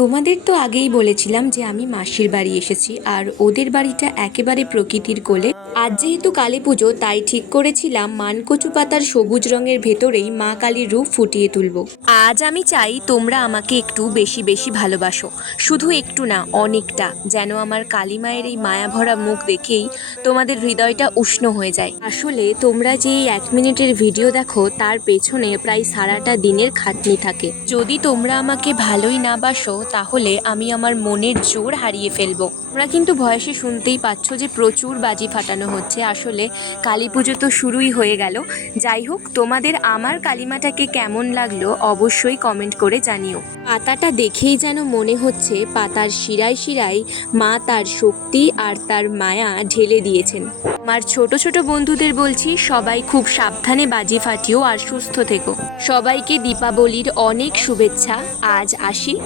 তোমাদের তো আগেই বলেছিলাম যে আমি মাসির বাড়ি এসেছি, আর ওদের বাড়িটা একেবারে প্রকৃতির কোলে। আজ যেহেতু কালী পুজো, তাই ঠিক করেছিলাম মানকচু পাতার সবুজ রঙের ভেতরেই মা কালীর রূপ ফুটিয়ে তুলব। আজ আমি চাই তোমরা আমাকে একটু বেশি বেশি ভালোবাসো। শুধু একটু না, অনেকটা, যেন আমার কালী মায়ের এই মায়াভরা মুখ দেখেই তোমাদের হৃদয়টা উষ্ণ হয়ে যায়। আসলে তোমরা যে এক মিনিটের ভিডিও দেখো, তার পেছনে প্রায় সারাটা দিনের খাটনি থাকে। যদি তোমরা আমাকে ভালোই না বাসো তাহলে আমি আমার মনের জোর হারিয়ে ফেলব। তোমরা কিন্তু ভয়েসে শুনতেই পাচ্ছ যে প্রচুর বাজি ফাটানো হচ্ছে। আসলে কালী পুজো তো শুরুই হয়ে গেল। যাই হোক, তোমাদের আমার কালিমাটাকে কেমন লাগল অবশ্যই কমেন্ট করে জানিও। পাতাটা দেখেই যেন মনে হচ্ছে পাতার শিরায় শিরায় মা তার শক্তি আর তার মায়া ঢেলে দিয়েছেন। আমার ছোট ছোট বন্ধুদের বলছি, সবাই খুব সাবধানে বাজি ফাটিও আর সুস্থ থেকো। সবাইকে দীপাবলির অনেক শুভেচ্ছা। আজ আসি।